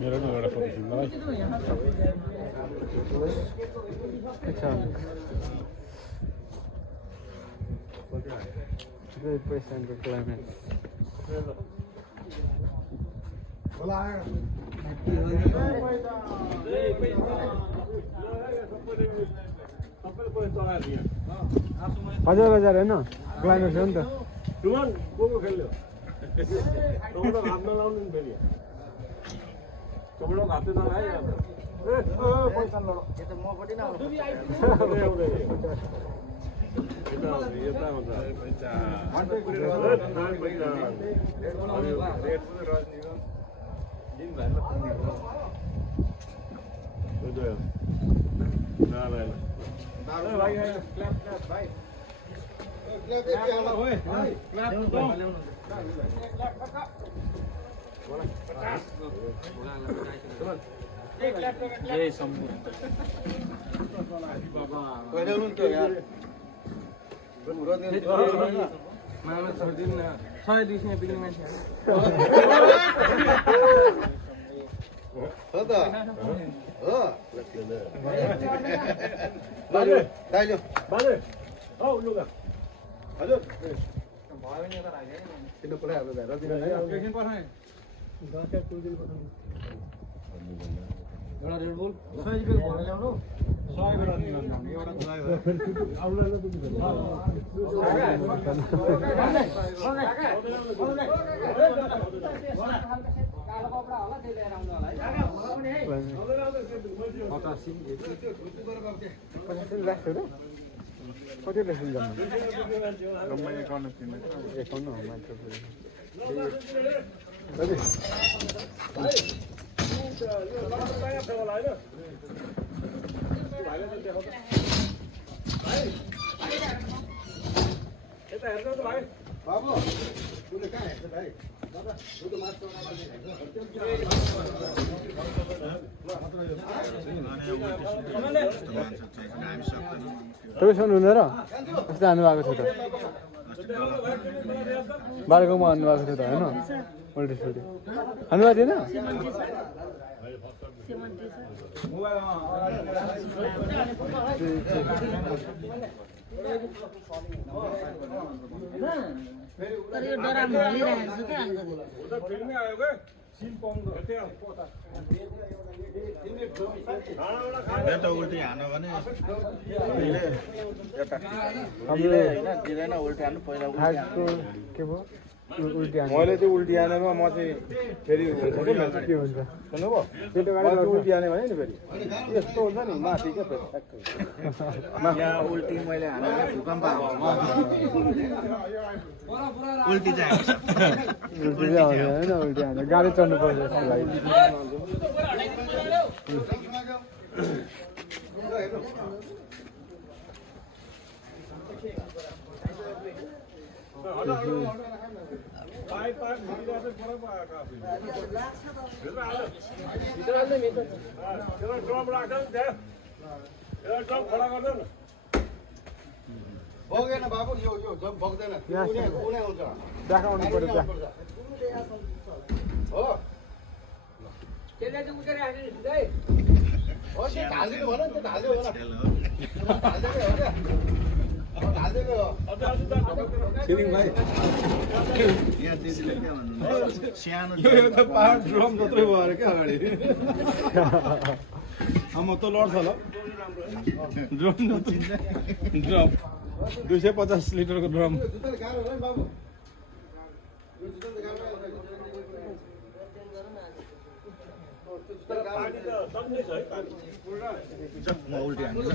मेरो पनि एउटा फोटो खिच्नु मलाई very present the climate. हजार हजार है ना क्लाइमेट है ना तुमान को खेल लो तुम लोग हाथ में लाओ नहीं बेरिया तुम लोग हाथ में ना आए पैसा लो ये तो मुंह पड़ी ना ये था मतलब पैसा दिन भर ना भाई क्लैप क्लैप भाई तपाईँ सुन्नुहुन्न र अस्ति हान्नुभएको थियो त बाह्रगाउँमा हान्नुभएको थियो त होइन उल्टी हान्नुभएको थिएन तर यो डराम हालिरहेको छु क्या त उल्टी हान्यो भने दिँदैन उल्टी हान्नु पहिला के भयो उल्टी हान्नु मैले चाहिँ उल्टी हानेमा म चाहिँ फेरि हुन्छ कि के हुन्छ सुन्नुभयो उल्टी हाने भने नि फेरि यस्तो हुन्छ नि माथि क्या फेरि यहाँ उल्टी मैले हानेर भूकम्प उल्टी चाहिँ होइन उल्टी हान्नु गाडी चढ्नु पर्छ जस्तो लागि बगेन बाबु यो जब बग्दैन कुनै हुन्छ देखाउनु पर्यो त्यहाँ हो त्यसले चाहिँ उकेर राख्ने है हो त्यो ढाल्दिनु भन त्यो ढाल्दिनु भन ढाल्दिनु हो क्या ढाल्दिनु हो छिरिङ भाइ यहाँ दिदीले के भन्नु सानो यो त पावर ड्रम मात्रै भयो अरे क्या अगाडि म त लड्छ ल ड्रम ड्रम 250 लिटरको ड्रम म उल्टी हान्छु